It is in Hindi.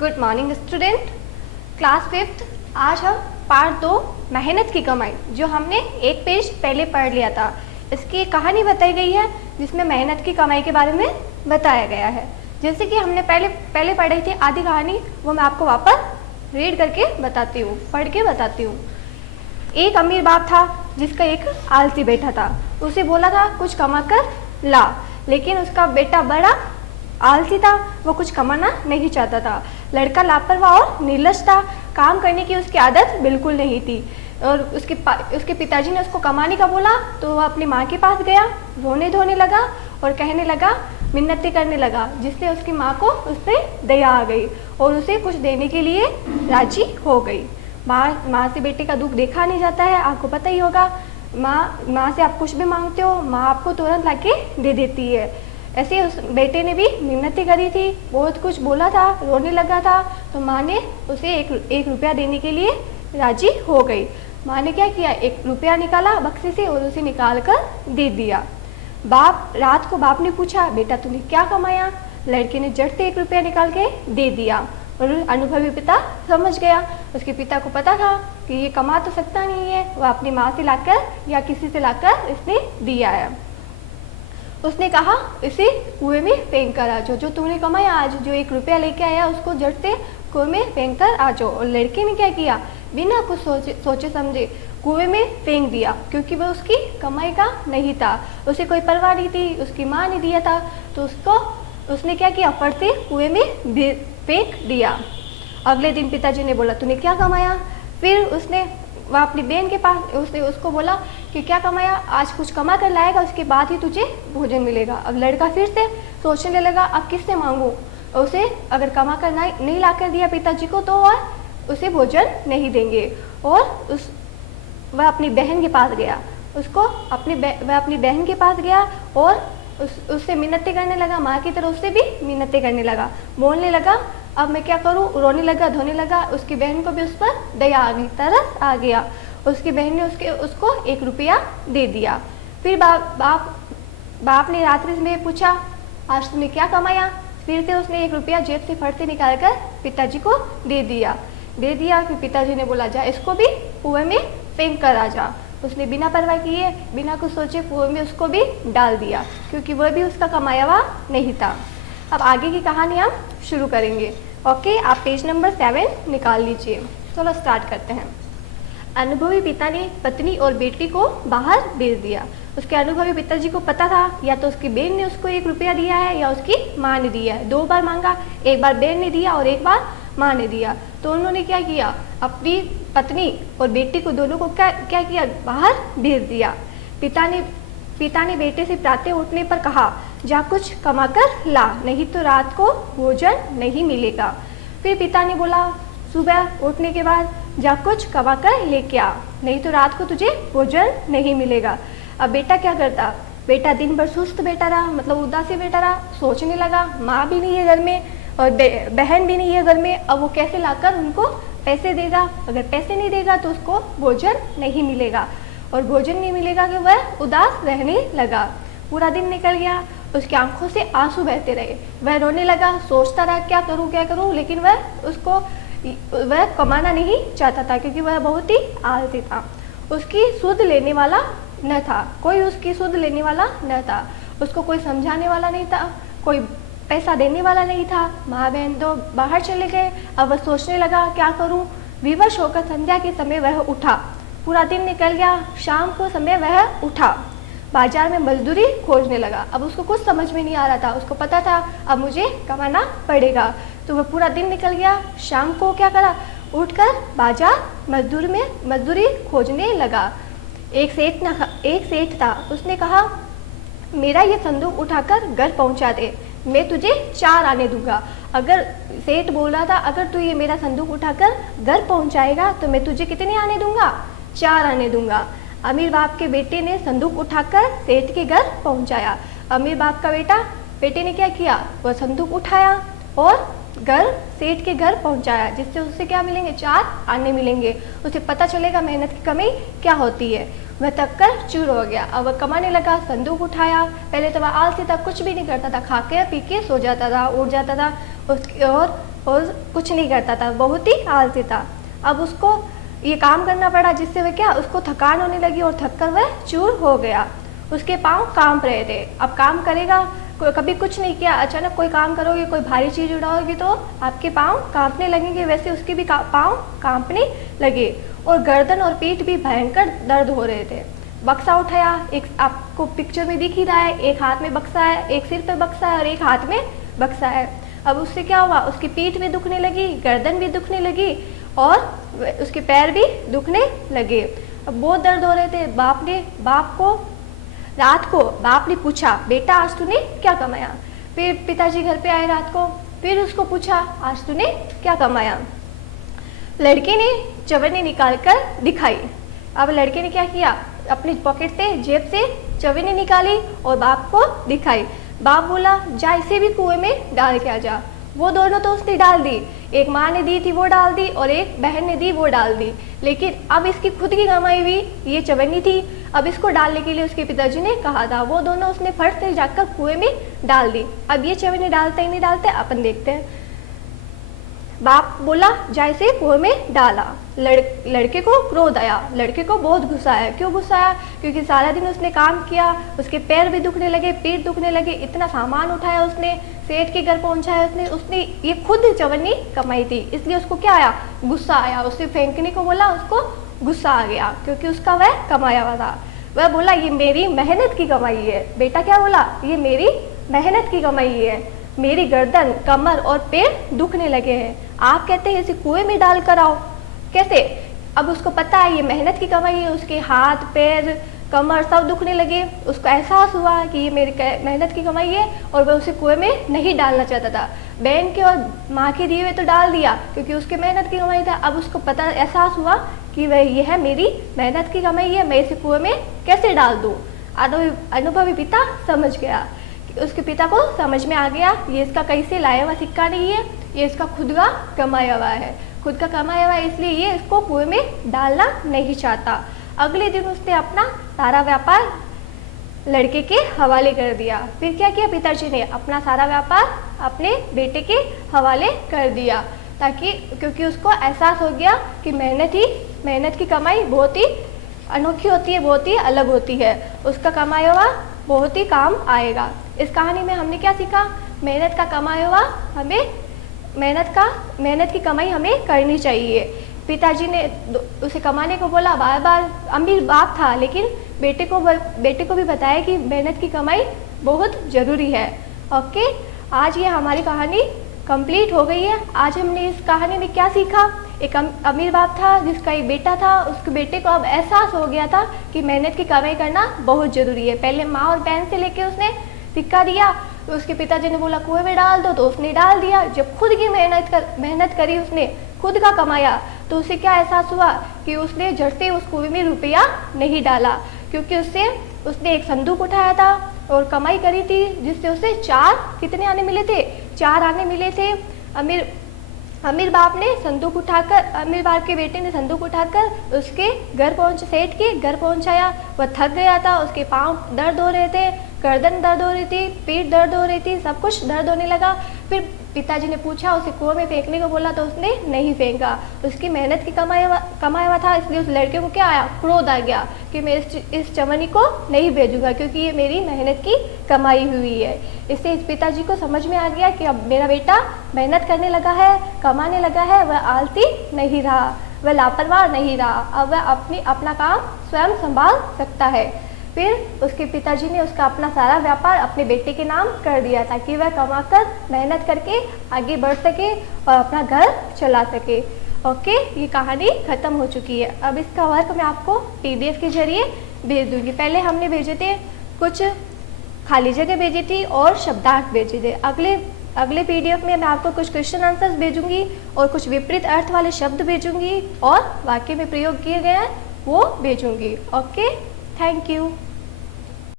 Good morning student. Class fifth. आज हम पार्ट 2 मेहनत की कमाई, जो हमने एक पेज पहले पढ़ लिया था, इसकी एक कहानी बताई गई है जिसमें मेहनत की कमाई के बारे में बताया गया है। जैसे कि हमने पहले पढ़ी थी आधी कहानी, वो मैं आपको वापस रीड करके बताती हूँ, पढ़ के बताती हूँ। एक अमीर बाप था जिसका एक आलसी बेटा था। उसे बोला था कुछ कमा कर ला, लेकिन उसका बेटा बड़ा आलसी था, वो कुछ कमाना नहीं चाहता था। लड़का लापरवाह और निर्लज था, काम करने की उसकी आदत बिल्कुल नहीं थी। और उसके पिताजी ने उसको कमाने का बोला तो वह अपनी माँ के पास गया, रोने धोने लगा और कहने लगा, मिन्नतें करने लगा, जिससे उसकी माँ को उस पर दया आ गई और उसे कुछ देने के लिए राजी हो गई। माँ से बेटे का दुख देखा नहीं जाता है, आपको पता ही होगा। माँ से आप कुछ भी मांगते हो, माँ आपको तुरंत लाके दे देती है। ऐसे उस बेटे ने भी मिन्नतें करी थी, बहुत कुछ बोला था, रोने लगा था, तो माँ ने उसे एक रुपया देने के लिए राजी हो गई। माँ ने क्या किया, 1 रुपया निकाला बक्से से और उसे निकाल कर दे दिया। रात को बाप ने पूछा, बेटा तूने क्या कमाया? लड़के ने झट से 1 रुपया निकाल के दे दिया और अनुभवी पिता समझ गया। उसके पिता को पता था कि ये कमा तो सकता नहीं है, वह अपनी माँ से लाकर या किसी से लाकर इसने दिया है। उसने कहा, इसे कुएं में फेंक कर आ जाओ, जो तूने कमाया आज, जो 1 रुपया लेके आया उसको झट से कुएं में फेंक कर आ जाओ। और लड़के ने क्या किया, बिना कुछ सोचे समझे कुएं में फेंक दिया, क्योंकि वह उसकी कमाई का नहीं था, उसे कोई परवाह नहीं थी, उसकी माँ ने दिया था, तो उसने क्या किया, फट से कुएं में फेंक दिया। अगले दिन पिताजी ने बोला, तूने क्या कमाया? फिर वह अपनी बहन के पास उसने उसको बोला कि क्या कमाया, आज कुछ कमा कर लाएगा, उसके बाद ही तुझे भोजन मिलेगा। अब लड़का फिर से सोचने लगा, अब किससे मांगूं? उसे अगर कमा कर नहीं ला कर दिया पिताजी को तो वह उसे भोजन नहीं देंगे। और वह अपनी बहन के पास गया, वह अपनी बहन के पास गया और उससे मिन्नतें करने लगा, माँ की तरह उससे भी मिन्नतें करने लगा, बोलने लगा, अब मैं क्या करूं? रोने लगा, धोने लगा। उसकी बहन को भी उस पर दया आ गई, तरस आ गया। उसकी बहन ने उसको 1 रुपया दे दिया। फिर बाप ने रात्रि में पूछा, आज तुमने क्या कमाया? फिर से उसने 1 रुपया जेब से फट से निकाल कर पिताजी को दे दिया। फिर पिताजी ने बोला, जा इसको भी कुएं में फेंक कर आ जा। उसने बिना परवाह किए, बिना कुछ सोचे कुएं में उसको भी डाल दिया, क्योंकि वह भी उसका कमाया हुआ नहीं था। अब आगे की कहानी हम शुरू करेंगे। ओके, आप पेज नंबर 7 निकाल लीजिए। चलो स्टार्ट करते हैं। अनुभवी पिता ने पत्नी और बेटी को बाहर भेज दिया। उसके अनुभवी पिताजी को पता था, या तो उसकी बहन ने उसको 1 रुपया दिया है या उसकी माँ ने दिया है। 2 बार मांगा, एक बार बहन ने दिया और एक बार माँ ने दिया। तो उन्होंने क्या किया, अपनी पत्नी और बेटी को दोनों को क्या किया, बाहर भेज दिया। पिता ने बेटे से प्रातः उठने पर कहा, जा कुछ कमा कर ला, नहीं तो रात को भोजन नहीं मिलेगा। फिर पिता ने बोला, सुबह उठने के बाद जा कुछ कमा कर लेके आ, नहीं तो रात को तुझे भोजन नहीं मिलेगा। अब बेटा क्या करता, बेटा दिन भर सुस्त बैठा रहा, मतलब उदासी बैठा रहा, सोचने लगा, माँ भी नहीं है घर में और बहन भी नहीं है घर में, अब वो कैसे लाकर उनको पैसे देगा? अगर पैसे नहीं देगा तो उसको भोजन नहीं मिलेगा, और भोजन नहीं मिलेगा कि वह उदास रहने लगा। पूरा दिन निकल गया, उसकी आंखों से आंसू बहते रहे, वह रोने लगा, सोचता रहा क्या करूं, लेकिन वह कमाना नहीं चाहता था, क्योंकि वह बहुत ही आलसी था। उसकी सुध लेने वाला न था, कोई उसकी सुध लेने वाला न था, उसको कोई समझाने वाला नहीं था, कोई पैसा देने वाला नहीं था। माँ बहन तो बाहर चले गए। अब वह सोचने लगा, क्या करूं? विवश होकर संध्या के समय वह उठा। पूरा दिन निकल गया, शाम को समय वह उठा, बाजार में मजदूरी खोजने लगा। अब उसको कुछ समझ में नहीं आ रहा था, उसको पता था अब मुझे कमाना पड़ेगा। तो वह पूरा दिन निकल गया, शाम को क्या करा, उठकर बाजार मजदूरी खोजने लगा। एक सेठ था, उसने कहा, मेरा ये संदूक उठाकर घर पहुंचा दे, मैं तुझे 4 आने दूंगा। अगर सेठ बोल रहा था, अगर तू ये मेरा संदूक उठाकर घर पहुंचाएगा तो मैं तुझे कितने आने दूंगा? 4 आने दूंगा। अमीर बाप के बेटे ने संदूक उठाकर सेठ के घर पहुंचाया। अमीर बाप का बेटे ने क्या किया, वह संदूक उठाया और सेठ के घर पहुंचाया, जिससे उससे क्या मिलेंगे? 4 आने मिलेंगे। उसे पता चलेगा मेहनत की कमाई क्या होती है। वह थक कर चूर हो गया। अब वह कमाने लगा, संदूक उठाया। पहले तो वह आलसी था, कुछ भी नहीं करता था, खा के पी के सो जाता था, उठ जाता था। और और कुछ नहीं करता था, बहुत ही आलसी था। अब उसको ये काम करना पड़ा जिससे वह क्या, उसको थकान होने लगी और थक कर वह चूर हो गया। उसके पाँव कांप रहे थे। अब काम करेगा, कभी कुछ नहीं किया, अचानक कोई काम करोगे, कोई भारी चीज़ उठाओगे तो आपके पाँव कांपने लगेंगे, वैसे उसके भी पाँव कांपने लगे और गर्दन और पीठ भी भयंकर दर्द हो रहे थे। बक्सा उठाया, एक आपको पिक्चर में दिख ही रहा है, एक हाथ में बक्सा है, एक सिर पे बक्सा है और एक हाथ में बक्सा है। अब उससे क्या हुआ, उसकी पीठ भी दुखने लगी, गर्दन भी दुखने लगी और उसके पैर भी दुखने लगे। अब बहुत दर्द हो रहे थे। रात को बाप ने पूछा, बेटा आज तूने क्या कमाया? फिर पिताजी घर पे आए रात को, फिर उसको पूछा, आज तूने क्या कमाया? लड़के ने चवन्नी निकाल कर दिखाई। अब लड़के ने क्या किया, अपनी पॉकेट से, जेब से चवन्नी निकाली और बाप को दिखाई। बाप बोला, जा इसे भी कुएं में डाल के आ जा। वो दोनों तो उसने डाल दी, एक माँ ने दी थी वो डाल दी और एक बहन ने दी वो डाल दी, लेकिन अब इसकी खुद की कमाई हुई ये चवन्नी थी। अब इसको डालने के लिए उसके पिताजी ने कहा था, वो दोनों उसने फट से जाकर कुएं में डाल दी। अब ये चवन्नी डालते ही नहीं डालते, अपन देखते हैं। बाप बोला, जा इसे कुएं में डाला। लड़के को क्रोध आया, लड़के को बहुत गुस्सा आया। क्यों गुस्सा आया? क्योंकि सारा दिन उसने काम किया, उसके पैर भी दुखने लगे, पीठ दुखने लगे, इतना सामान उठाया उसने, सेठ के घर पहुंचाया उसने ये खुद चवन्नी कमाई थी, इसलिए उसको क्या आया, गुस्सा आया। उसे फेंकने को बोला, उसको गुस्सा आ गया क्योंकि उसका वह कमाया हुआ था। वह बोला, ये मेरी मेहनत की कमाई है। बेटा क्या बोला, ये मेरी मेहनत की कमाई है, मेरी गर्दन, कमर और पैर दुखने लगे हैं, आप कहते हैं इसे कुएं में डाल कर आओ, कैसे? अब उसको पता है ये मेहनत की कमाई है, उसके हाथ पैर कमर सब दुखने लगे। उसको एहसास हुआ कि ये मेरी मेहनत की कमाई है और वह उसे कुएं में नहीं डालना चाहता था। बहन के और माँ के दिए हुए तो डाल दिया क्योंकि उसके मेहनत की कमाई था। अब उसको पता एहसास हुआ कि वह ये है मेरी मेहनत की कमाई है, मैं इसे कुएं में कैसे डाल दूँ। अनुभवी पिता समझ गया, उसके पिता को समझ में आ गया ये इसका कहीं से लाया हुआ सिक्का नहीं है, ये इसका खुद का कमाया हुआ है, खुद का कमाया हुआ है, इसलिए ये इसको कुएं में डालना नहीं चाहता। अगले दिन उसने अपना सारा व्यापार लड़के के हवाले कर दिया। फिर क्या किया, पिताजी ने अपना सारा व्यापार अपने बेटे के हवाले कर दिया, ताकि क्योंकि उसको एहसास हो गया कि मेहनत की कमाई बहुत ही अनोखी होती है, बहुत ही अलग होती है, उसका कमाया हुआ बहुत ही काम आएगा। इस कहानी में हमने क्या सीखा, मेहनत का कमाया हुआ हमें मेहनत की कमाई हमें करनी चाहिए। पिताजी ने उसे कमाने को बोला, बार बार अमीर बाप था, लेकिन बेटे को भी बताया कि मेहनत की कमाई बहुत ज़रूरी है। ओके, आज ये हमारी कहानी कंप्लीट हो गई है। आज हमने इस कहानी में क्या सीखा, एक अमीर बाप था जिसका एक बेटा था, उसके बेटे को अब एहसास हो गया था कि मेहनत की कमाई करना बहुत ज़रूरी है। पहले माँ और बहन से लेके उसने सिक्का दिया, तो उसके पिताजी ने बोला कुएं में डाल दो, तो उसने डाल दिया। जब खुद की मेहनत करी, उसने खुद का कमाया, तो उसे क्या एहसास हुआ कि उसने झट से उस कुएं में रुपया नहीं डाला, क्योंकि उसने एक संदूक उठाया था और कमाई करी थी जिससे उसे कितने आने मिले थे, 4 आने मिले थे। अमीर बाप के बेटे ने संदूक उठाकर उसके सेठ के घर पहुंचाया। वह थक गया था, उसके पाँव दर्द हो रहे थे, गर्दन दर्द हो रही थी, पीठ दर्द हो रही थी, सब कुछ दर्द होने लगा। फिर पिताजी ने पूछा, उसे कुएं में फेंकने को बोला, तो उसने नहीं फेंका। उसकी मेहनत की कमाया हुआ था, इसलिए उस लड़के को क्या आया, क्रोध आ गया कि मैं इस चवन्नी को नहीं भेजूंगा क्योंकि ये मेरी मेहनत की कमाई हुई है। इससे इस पिताजी को समझ में आ गया कि अब मेरा बेटा मेहनत करने लगा है, कमाने लगा है, वह आलसी नहीं रहा, वह लापरवाह नहीं रहा, अब वह अपना काम स्वयं संभाल सकता है। फिर उसके पिताजी ने उसका अपना सारा व्यापार अपने बेटे के नाम कर दिया ताकि वह कमाकर मेहनत करके आगे बढ़ सके और अपना घर चला सके। ओके, ये कहानी ख़त्म हो चुकी है। अब इसका वर्क मैं आपको PDF के जरिए भेज दूँगी। पहले हमने भेजे थे कुछ खाली जगह भेजी थी और शब्दार्थ भेजे थे। अगले PDF में मैं आपको कुछ क्वेश्चन आंसर्स भेजूंगी और कुछ विपरीत अर्थ वाले शब्द भेजूंगी और वाक्य में प्रयोग किए गए हैं वो भेजूंगी। Okay, thank you.